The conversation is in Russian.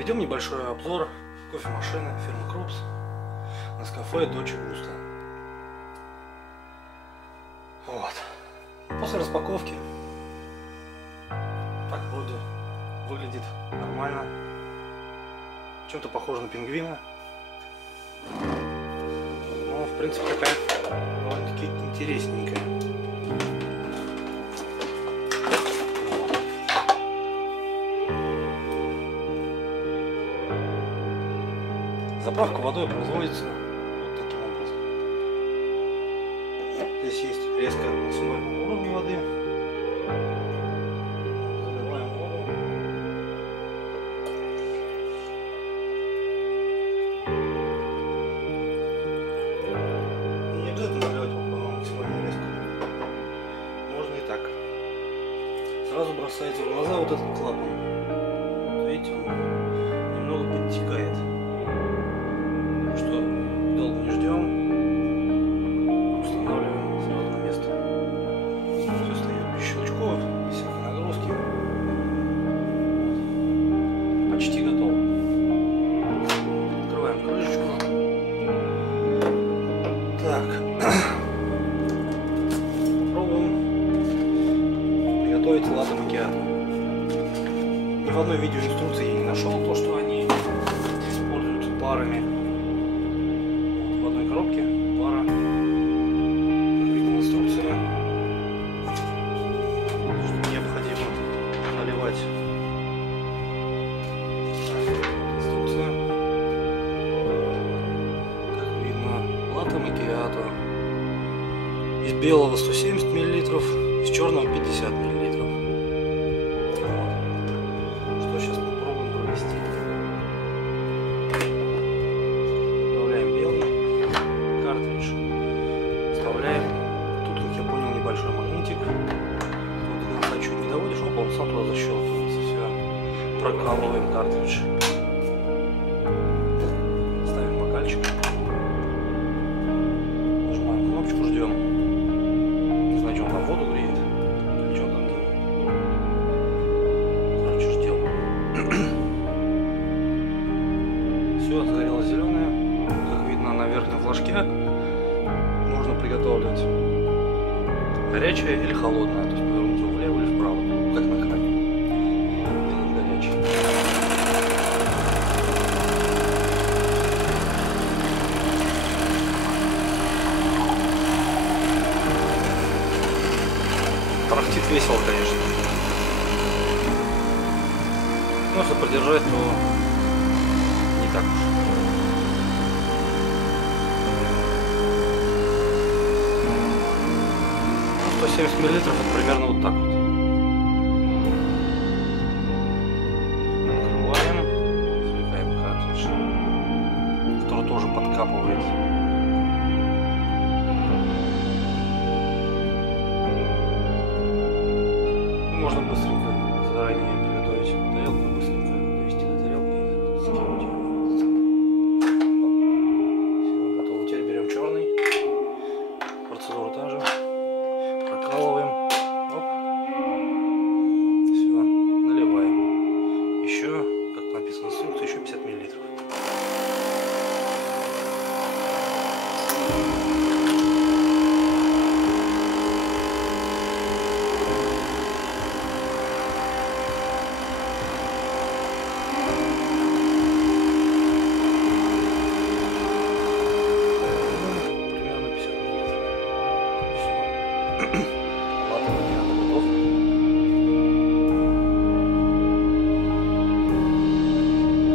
Проведем небольшой обзор кофемашины фирмы Krups Nescafé Dolce Gusto. Вот. После распаковки так вроде выглядит нормально. Чем-то похоже на пингвина. Но в принципе такая довольно-таки интересненькая. Заправка водой производится вот таким образом. Здесь есть резко максимальный уровень воды. Заливаем воду. Не обязательно заливать воду максимально резко. Можно и так. Сразу бросается в глаза вот этот клапан. Видите, он немного подтекает. Почти готово. Открываем крышечку. Так. Попробуем приготовить латте макиато. Ни в одной видеоинструкции я не нашел то, что они используют парами. В одной коробке пара. Как видно в инструкции, что необходимо наливать. Латте макиато. Из белого 170 мл, из черного 50 мл. Что сейчас попробуем провести. Добавляем белый картридж. Вставляем. Тут, как я понял, небольшой магнитик. Вот до конца чуть не доводишь, оп, он сам туда защелкивается. Все. Прокалываем картридж. Ставим бокальчик. Ждем. Не знаю, что он там воду греет. Или что он там делает. Короче, ждем. Все, загорелось зеленое. Как видно на верхнем флажке, можно приготавливать горячее или холодное. То есть повернуть его влево или вправо. Как на экране. Делаем горячее. Тарахтит весело, конечно. Но если продержать, то не так уж. 170 мл это примерно вот так вот. Открываем, извлекаем картридж, который тоже подкапывает. Можно быстренько заранее приготовить тарелку, быстренько довести до тарелки и скинуть ее. Все, готово. Теперь берем черный. Процедура та же. Прокалываем. Оп. Все, наливаем. Еще, как написано в инструкции, еще 50 мл. Примерно 50 мл. Все.